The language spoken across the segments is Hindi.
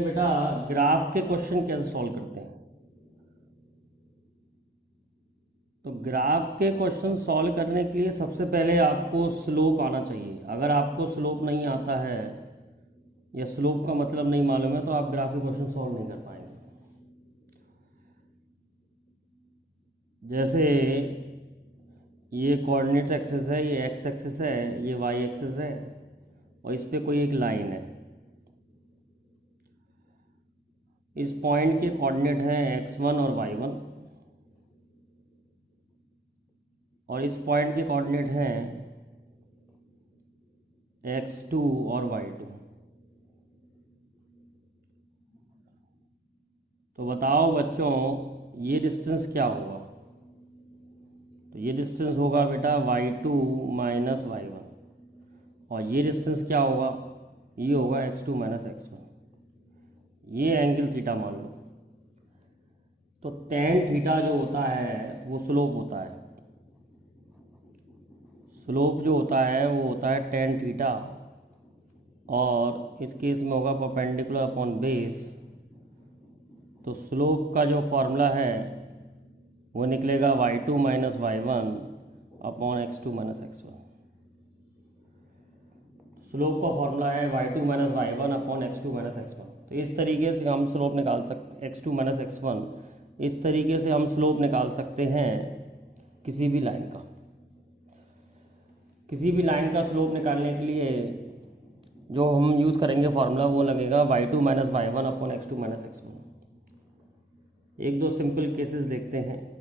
बेटा ग्राफ के क्वेश्चन कैसे सॉल्व करते हैं। तो ग्राफ के क्वेश्चन सॉल्व करने के लिए सबसे पहले आपको स्लोप आना चाहिए। अगर आपको स्लोप नहीं आता है या स्लोप का मतलब नहीं मालूम है तो आप ग्राफ के क्वेश्चन सॉल्व नहीं कर पाएंगे। जैसे ये कोऑर्डिनेट एक्सिस है, ये एक्स एक्सिस है, ये वाई एक्सिस है और इस पे कोई एक लाइन है। इस पॉइंट के कोऑर्डिनेट हैं x1 और y1 और इस पॉइंट के कोऑर्डिनेट हैं x2 और y2। तो बताओ बच्चों ये डिस्टेंस क्या होगा। तो ये डिस्टेंस होगा बेटा y2 माइनस y1 और ये डिस्टेंस क्या होगा, ये होगा x2 माइनस x1। ये एंगल थीटा मान लो। तो tan थीटा जो होता है वो स्लोप होता है। स्लोप जो होता है वो होता है tan थीटा और इस केस में होगा परपेंडिकुलर अपॉन बेस। तो स्लोप का जो फॉर्मूला है वो निकलेगा y2 minus y1 upon x2 minus x1। Slope का फॉर्मूला है y2 minus y1 upon x2 minus x1। तो इस तरीके से हम स्लोप निकाल सकते x2 माइनस x1, इस तरीके से हम स्लोप निकाल सकते हैं किसी भी लाइन का। किसी भी लाइन का स्लोप निकालने के लिए जो हम यूज़ करेंगे फार्मूला वो लगेगा y2 minus y1 upon x2 minus x1। एक दो सिंपल केसेस देखते हैं।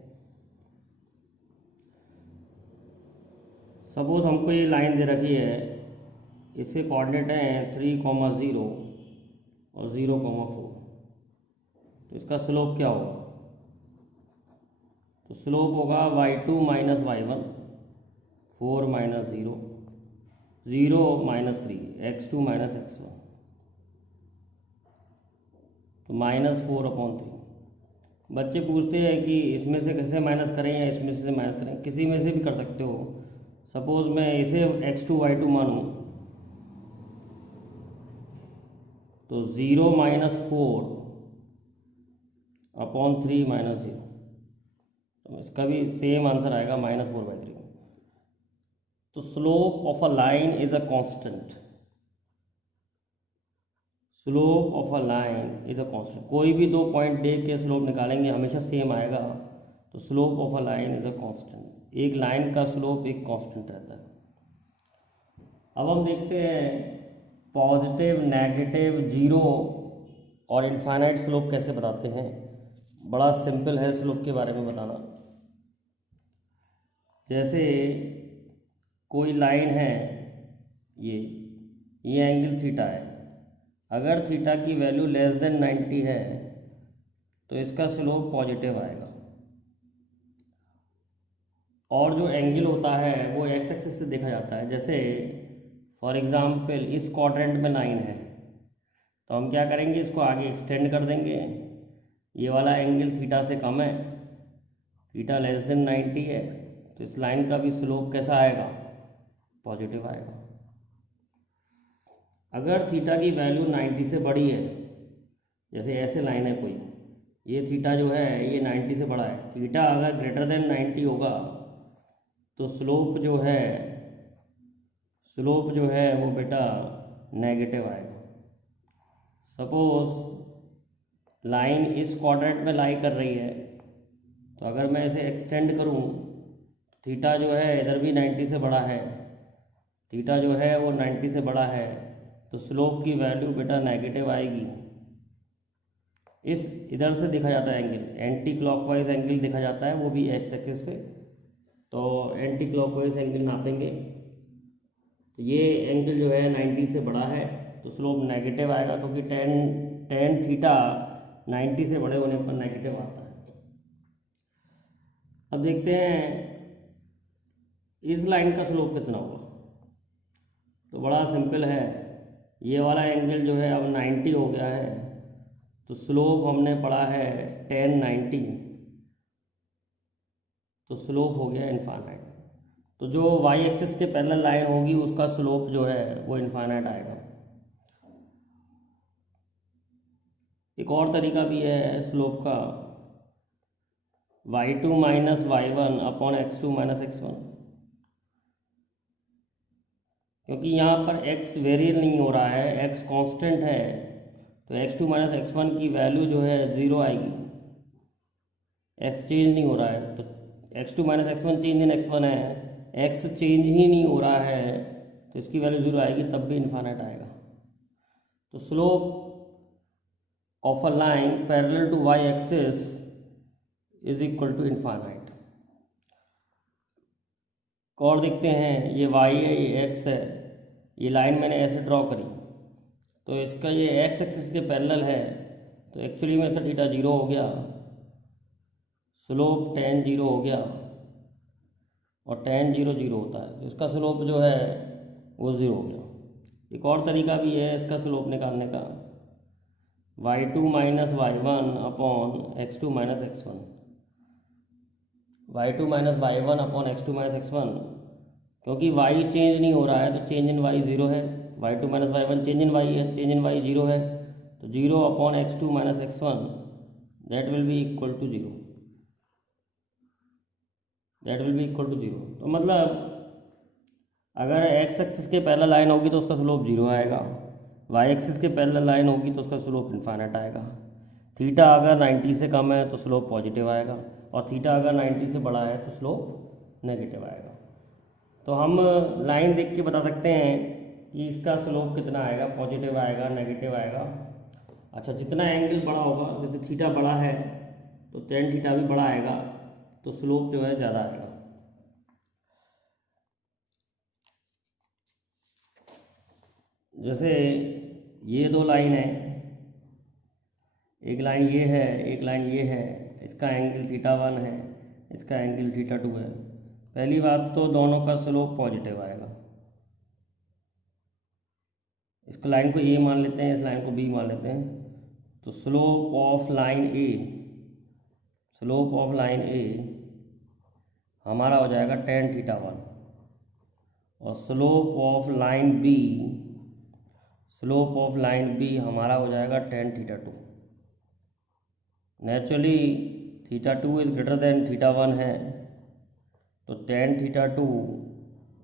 सपोज हमको ये लाइन दे रखी है, इसके कोऑर्डिनेट हैं 3,0 और 0,4। तो इसका स्लोप क्या होगा। तो स्लोप होगा y2 minus y1 4 minus 0 0 minus 3 x2 minus x1 तो माइनस 4 अपॉन 3। बच्चे पूछते हैं कि इसमें से कैसे माइनस करें या इसमें से माइनस करें। किसी में से भी कर सकते हो। सपोज मैं इसे x2 y2 मानूँ तो 0 माइनस 4 अपॉन 3 माइनस 0। तो इसका भी सेम आंसर आएगा -4/3। तो slope of a line is a constant. Slope of a line is a constant. कोई भी दो पॉइंट दे के स्लोप निकालेंगे हमेशा सेम आएगा। तो slope of a line is a constant. एक लाइन का स्लोप एक कांस्टेंट रहता है। अब हम देखते हैं पॉजिटिव, नेगेटिव, जीरो और इनफाइनाइट स्लोप कैसे बताते हैं। बड़ा सिंपल है स्लोप के बारे में बताना। जैसे कोई लाइन है, ये एंगल थीटा है। अगर थीटा की वैल्यू लेस देन 90 है तो इसका स्लोप पॉजिटिव आएगा। और जो एंगल होता है वो एक्स एक्सिस से देखा जाता है। जैसे फॉर एग्जांपल इस क्वाड्रेंट में लाइन है तो हम क्या करेंगे, इसको आगे एक्सटेंड कर देंगे। ये वाला एंगल थीटा से कम है, थीटा लेस देन 90 है, तो इस लाइन का भी स्लोप कैसा आएगा, पॉजिटिव आएगा। अगर थीटा की वैल्यू 90 से बड़ी है, जैसे ऐसे लाइन है कोई, ये थीटा जो है ये 90 से बड़ा है, थीटा अगर ग्रेटर देन 90 होगा तो स्लोप जो है वो बेटा नेगेटिव आएगा। सपोज लाइन इस क्वाड्रेंट में लाई कर रही है तो अगर मैं इसे एक्सटेंड करूं, थीटा जो है इधर भी 90 से बड़ा है, थीटा जो है वो 90 से बड़ा है, तो स्लोप की वैल्यू बेटा नेगेटिव आएगी। इस इधर से देखा जाता है एंगल, एंटी क्लॉकवाइज एंगल देखा जाता है, वो भी एक्स एक्सिस से। तो एंटी क्लॉकवाइज एंगल नापेंगे तो ये एंगल जो है 90 से बड़ा है तो स्लोप नेगेटिव आएगा, क्योंकि टेन थीटा 90 से बड़े होने पर नेगेटिव आता है। अब देखते हैं इस लाइन का स्लोप कितना होगा। तो बड़ा सिंपल है, ये वाला एंगल जो है अब 90 हो गया है तो स्लोप हमने पढ़ा है tan 90, तो स्लोप हो गया इनफाइनाइट। तो जो y एक्सिस के पैरेलल लाइन होगी उसका स्लोप जो है वो इनफाइनाइट आएगा। एक और तरीका भी है स्लोप का, y2 minus y1 upon x2 minus x1। क्योंकि यहाँ पर x वेरी नहीं हो रहा है, x कांस्टेंट है, तो x2 माइनस x1 की वैल्यू जो है 0 आएगी। x चेंज नहीं हो रहा है, तो x2 minus x1 change in x1 है, x चेंज ही नहीं हो रहा है, तो इसकी वैल्यू 0 आएगी, तब भी इन्फाइनाइट आएगा। तो slope of a line parallel to y axis is equal to infinite. और देखते हैं, ये y है, ये x है, ये लाइन मैंने ऐसे ड्रॉ करी, तो इसका ये x एक्सिस के पैरेलल है, तो एक्चुअली में इसका थीटा 0 हो गया, स्लोप tan 0 हो गया, और tan 0 0 होता है, तो इसका स्लोप जो है वो 0 हो गया। एक और तरीका भी है इसका स्लोप निकालने का, y2 minus y1 upon x2 minus x1। y2 minus y1 upon x2 minus x1, क्योंकि y चेंज नहीं हो रहा है, तो चेंज इन y 0 है, y2 minus y1 change in y है, चेंज इन y 0 है, तो 0 upon x2 minus x1 that will be equal to 0, that will be equal to 0। तो मतलब अगर x एक्सिस के पैरेलल लाइन होगी तो उसका स्लोप 0 आएगा, y एक्सिस के पैरेलल लाइन होगी तो उसका स्लोप इन्फाइनाइट आएगा। थीटा अगर 90 से कम है तो स्लोप पॉजिटिव आएगा, और थीटा अगर 90 से बड़ा है तो स्लोप नेगेटिव आएगा। तो हम लाइन देख के बता सकते हैं कि इसका स्लोप कितना आएगा, पॉजिटिव आएगा, नेगेटिव आएगा। अच्छा, जितना एंगल बड़ा होगा, जैसे थीटा बड़ा है तो टेन थीटा भी बड़ा आएगा, तो स्लोप जो है ज़्यादा आएगा। जैसे ये दो लाइन है, एक लाइन ये है, एक लाइन ये है, इसका एंगल थीटा 1 है, इसका एंगल थीटा 2 है। पहली बात तो दोनों का स्लोप पॉजिटिव आएगा। इसको लाइन को ए मान लेते हैं, इस लाइन को बी मान लेते हैं। तो slope of line A, slope of line A हमारा हो जाएगा tan थीटा 1, और slope of line B, slope of line B हमारा हो जाएगा tan theta 2। Naturally theta 2 is greater than theta 1 है, तो tan theta 2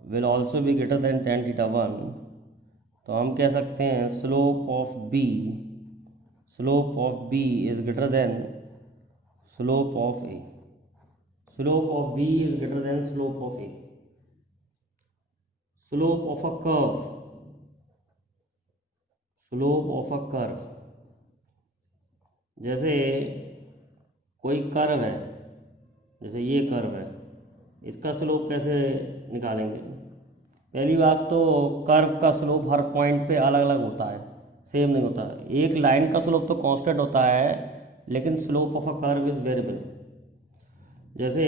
will also be greater than tan theta 1। तो हम कह सकते हैं slope of B, slope of B is greater than slope of A, slope of B is greater than slope of A. Slope of a curve, slope of a curve, जैसे कोई कर्व है, जैसे ये कर्व है, इसका स्लोप कैसे निकालेंगे? पहली बात तो कर्व का स्लोप हर पॉइंट पे अलग अलग होता है, सेम नहीं होता है। एक लाइन का स्लोप तो कांस्टेंट होता है, लेकिन slope of a curve is variable. जैसे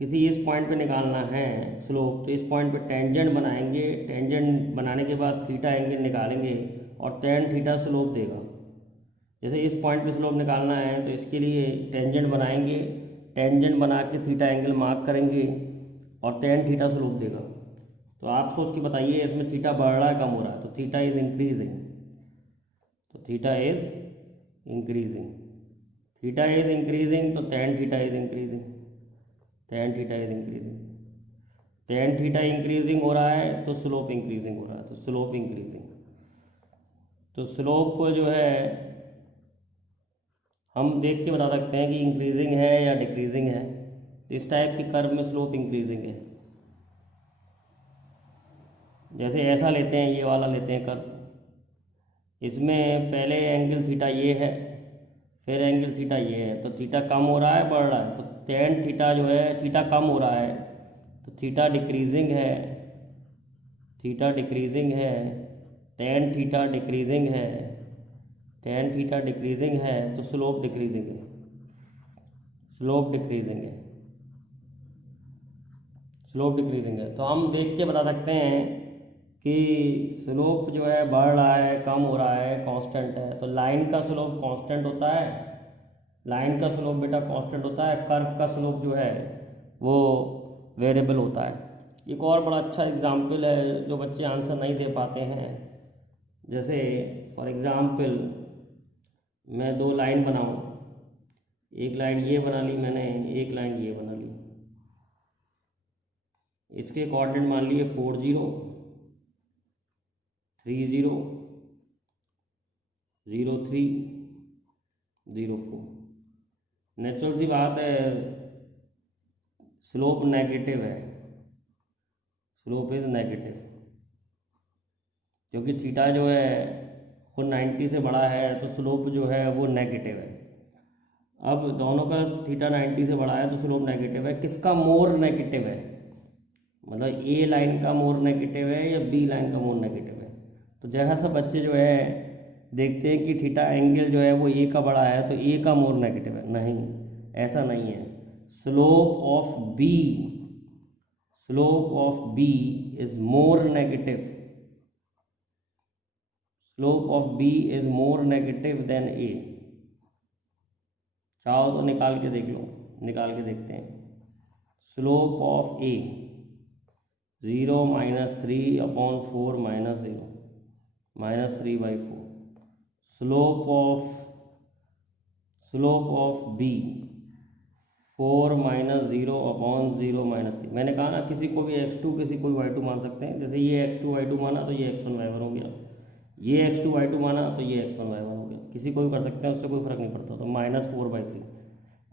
किसी इस पॉइंट पे निकालना है स्लोप, तो इस पॉइंट पे टेंजेंट बनाएंगे, टेंजेंट बनाने के बाद थीटा एंगल निकालेंगे और tan थीटा स्लोप देगा। जैसे इस पॉइंट पे स्लोप निकालना है तो इसके लिए टेंजेंट बनाएंगे, टेंजेंट बना के थीटा एंगल मार्क करेंगे और tan थीटा स्लोप देगा। तो आप सोच के बताइए, इसमें थीटा बढ़ रहा है कम हो रहा है? तो थीटा इज इंक्रीजिंग, तो theta is increasing, theta is increasing, तो tan theta is increasing, tan theta is increasing, tan theta increasing हो रहा है तो स्लोप इंक्रीजिंग हो रहा है, तो स्लोप इंक्रीजिंग। तो स्लोप जो है हम देख के बता सकते हैं कि इंक्रीजिंग है या डिक्रीजिंग है। तो इस टाइप की कर्व में स्लोप इंक्रीजिंग है। जैसे ऐसा लेते हैं, ये वाला लेते हैं कर्व, इसमें पहले एंगल थीटा ये है, फिर एंगल थीटा ये है, तो थीटा कम हो रहा है बढ़ रहा है? तो tan थीटा जो है, थीटा कम हो रहा है तो थीटा डिक्रीजिंग है, थीटा डिक्रीजिंग है, tan थीटा डिक्रीजिंग है, tan थीटा डिक्रीजिंग है, तो स्लोप डिक्रीजिंग है, स्लोप डिक्रीजिंग है, स्लोप डिक्रीजिंग है। तो हम देख के बता सकते हैं कि स्लोप जो है बढ़ रहा है, कम हो रहा है, कांस्टेंट है। तो लाइन का स्लोप कांस्टेंट होता है, लाइन का स्लोप बेटा कांस्टेंट होता है, कर्व का स्लोप जो है वो वेरिएबल होता है। एक और बड़ा अच्छा एग्जाम्पल है जो बच्चे आंसर नहीं दे पाते हैं, जैसे फॉर एग्जाम्पल मैं दो लाइन बनाऊँ, एक लाइन ये बना ली मैंने, एक लाइन ये बना ली। इसके कोऑर्डिनेट मान लिए 40, 30, 03, 04। नेचुरल सी बात है, स्लोप नेगेटिव है, स्लोप इज नेगेटिव, क्योंकि थीटा जो है वो 90 से बड़ा है तो स्लोप जो है वो नेगेटिव है। अब दोनों का थीटा 90 से बड़ा है तो स्लोप नेगेटिव है। किसका मोर नेगेटिव है, मतलब ए लाइन का मोर नेगेटिव है या बी लाइन का मोर नेगेटिव है? तो जैसा सब बच्चे जो है देखते हैं कि थीटा एंगल जो है वो ए का बड़ा है तो ए का मोर नेगेटिव है। नहीं, ऐसा नहीं है। Slope of B, slope of B is more negative, slope of B is more negative than A. चाहो तो निकाल के देख लो, निकाल के देखते हैं। Slope of A 0 - 3/4 - 0 -3/4। Slope of B 4 - 0/0 - 3। मैंने कहा ना किसी को भी x2 किसी को भी y2 मान सकते हैं। जैसे ये x2 y2 माना तो ये x1 y1 हो गया, ये x2 y2 माना तो ये x1 y1 हो गया। किसी को भी कर सकते हैं, उससे कोई फर्क नहीं पड़ता। तो -4/3,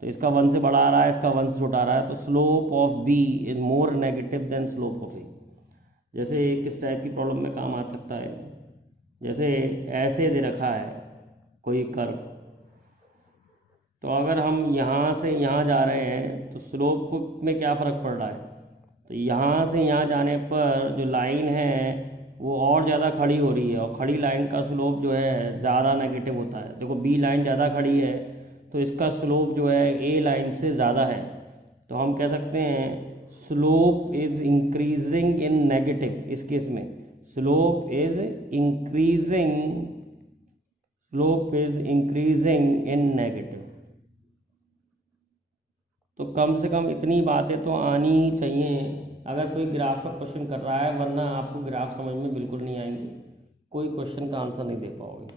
तो इसका 1 से बड़ा आ रहा है, इसका 1 से छोटा आ रहा है, तो slope of B is more negative than slope of A. जैसे किस टाइप की प्रॉब्लम में काम आ सकता है, जैसे ऐसे दे रखा है कोई कर्व, तो अगर हम यहाँ से यहाँ जा रहे हैं तो स्लोप में क्या फ़र्क पड़ रहा है? तो यहाँ से यहाँ जाने पर जो लाइन है वो और ज़्यादा खड़ी हो रही है, और खड़ी लाइन का स्लोप जो है ज़्यादा नेगेटिव होता है। देखो बी लाइन ज़्यादा खड़ी है तो इसका स्लोप जो है ए लाइन से ज़्यादा है, तो हम कह सकते हैं slope is increasing in negative. इस केस में slope is increasing, slope is increasing in negative. तो कम से कम इतनी बातें तो आनी ही चाहिए अगर कोई ग्राफ का क्वेश्चन कर रहा है, वरना आपको ग्राफ समझ में बिल्कुल नहीं आएंगे, कोई क्वेश्चन का आंसर नहीं दे पाओगे।